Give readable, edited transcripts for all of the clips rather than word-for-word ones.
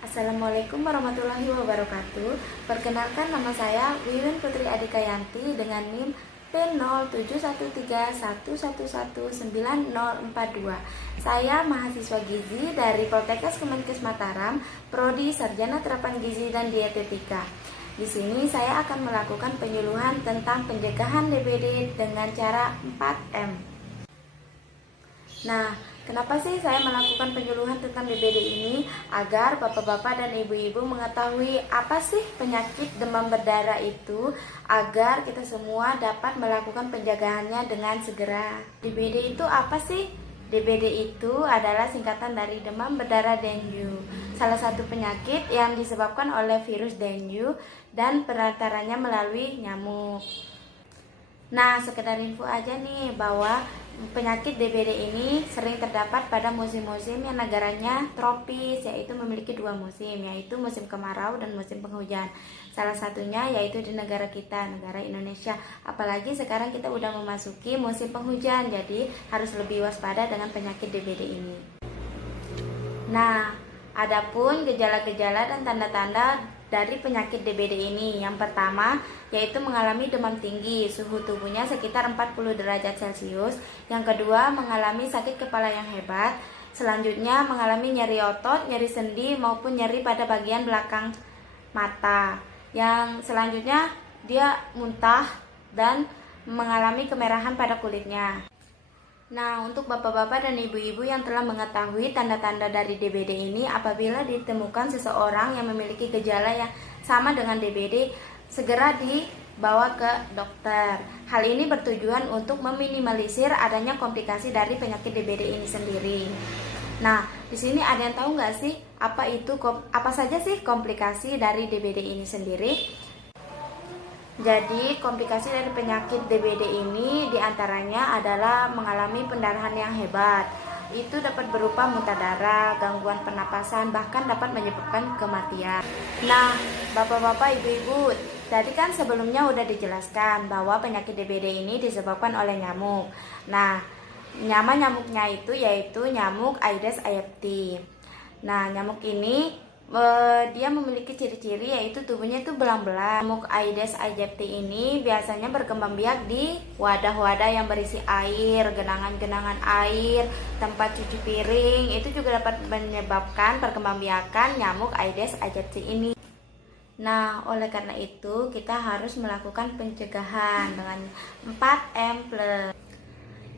Assalamualaikum warahmatullahi wabarakatuh. Perkenalkan, nama saya Wiwin Putri Adikayanti dengan NIM P071311190042. Saya mahasiswa gizi dari Poltekkes Kemenkes Mataram, Prodi Sarjana Terapan Gizi dan Dietetika. Di sini saya akan melakukan penyuluhan tentang pencegahan DBD dengan cara 4M. Nah, kenapa sih saya melakukan penyuluhan tentang DBD ini? Agar bapak-bapak dan ibu-ibu mengetahui apa sih penyakit demam berdarah itu, agar kita semua dapat melakukan penjagaannya dengan segera. DBD itu apa sih? DBD itu adalah singkatan dari demam berdarah dengue, salah satu penyakit yang disebabkan oleh virus dengue dan perantaranya melalui nyamuk. Nah, sekedar info aja nih bahwa penyakit DBD ini sering terdapat pada musim-musim yang negaranya tropis, yaitu memiliki dua musim, yaitu musim kemarau dan musim penghujan. Salah satunya yaitu di negara kita, negara Indonesia. Apalagi sekarang kita udah memasuki musim penghujan, jadi harus lebih waspada dengan penyakit DBD ini. Nah, adapun gejala-gejala dan tanda-tanda dari penyakit DBD ini, yang pertama yaitu mengalami demam tinggi, suhu tubuhnya sekitar 40 derajat Celcius. Yang kedua, mengalami sakit kepala yang hebat. Selanjutnya, mengalami nyeri otot, nyeri sendi maupun nyeri pada bagian belakang mata. Yang selanjutnya, dia muntah dan mengalami kemerahan pada kulitnya. Nah, untuk bapak-bapak dan ibu-ibu yang telah mengetahui tanda-tanda dari DBD ini, apabila ditemukan seseorang yang memiliki gejala yang sama dengan DBD, segera dibawa ke dokter. Hal ini bertujuan untuk meminimalisir adanya komplikasi dari penyakit DBD ini sendiri. Nah, di sini ada yang tahu nggak sih apa saja sih komplikasi dari DBD ini sendiri? Jadi, komplikasi dari penyakit DBD ini diantaranya adalah mengalami pendarahan yang hebat. Itu dapat berupa muntah darah, gangguan pernapasan, bahkan dapat menyebabkan kematian. Nah, bapak-bapak, ibu-ibu, tadi kan sebelumnya udah dijelaskan bahwa penyakit DBD ini disebabkan oleh nyamuk. Nah, nama nyamuknya itu yaitu nyamuk Aedes aegypti. Nah, nyamuk ini dia memiliki ciri-ciri yaitu tubuhnya itu belang-belang. Nyamuk Aedes aegypti ini biasanya berkembang biak di wadah-wadah yang berisi air, genangan-genangan air, tempat cuci piring. Itu juga dapat menyebabkan perkembangbiakan nyamuk Aedes aegypti ini. Nah, oleh karena itu kita harus melakukan pencegahan dengan 4M+.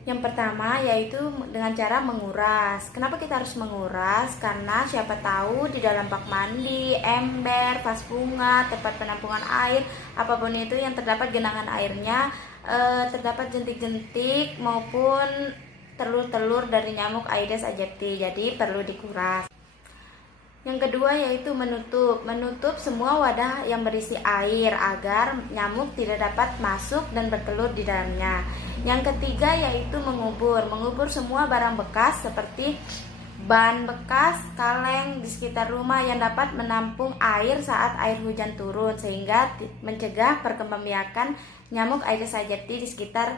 Yang pertama yaitu dengan cara menguras. Kenapa kita harus menguras? Karena siapa tahu di dalam bak mandi, ember, vas bunga, tempat penampungan air, apapun itu yang terdapat genangan airnya, terdapat jentik-jentik maupun telur-telur dari nyamuk Aedes aegypti. Jadi perlu dikuras. Yang kedua yaitu menutup semua wadah yang berisi air agar nyamuk tidak dapat masuk dan bertelur di dalamnya. Yang ketiga yaitu mengubur semua barang bekas seperti ban bekas, kaleng di sekitar rumah yang dapat menampung air saat air hujan turun, sehingga mencegah perkembangbiakan nyamuk Aedes aegypti di sekitar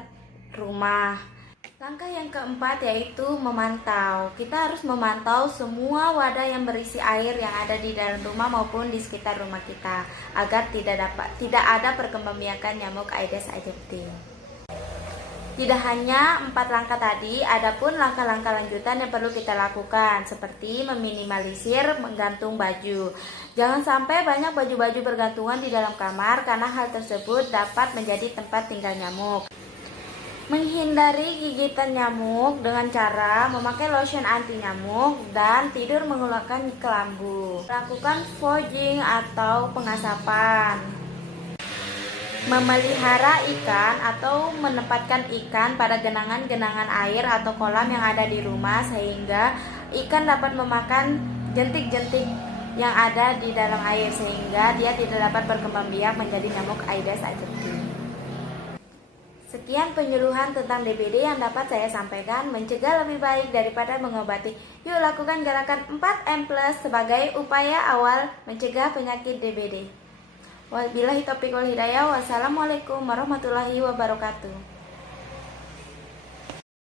rumah. Langkah yang keempat yaitu memantau. Kita harus memantau semua wadah yang berisi air yang ada di dalam rumah maupun di sekitar rumah kita agar tidak ada perkembangbiakan nyamuk Aedes aegypti. Tidak hanya 4 langkah tadi, adapun langkah-langkah lanjutan yang perlu kita lakukan seperti meminimalisir menggantung baju. Jangan sampai banyak baju-baju bergantungan di dalam kamar karena hal tersebut dapat menjadi tempat tinggal nyamuk. Menghindari gigitan nyamuk dengan cara memakai lotion anti nyamuk dan tidur menggunakan kelambu. Lakukan fogging atau pengasapan. Memelihara ikan atau menempatkan ikan pada genangan-genangan air atau kolam yang ada di rumah sehingga ikan dapat memakan jentik-jentik yang ada di dalam air sehingga dia tidak dapat berkembang biak menjadi nyamuk Aedes aegypti. Sekian penyuluhan tentang DBD yang dapat saya sampaikan. Mencegah lebih baik daripada mengobati. Yuk lakukan gerakan 4M+ sebagai upaya awal mencegah penyakit DBD. Wabillahi taufiq wal hidayah. Wassalamualaikum warahmatullahi wabarakatuh.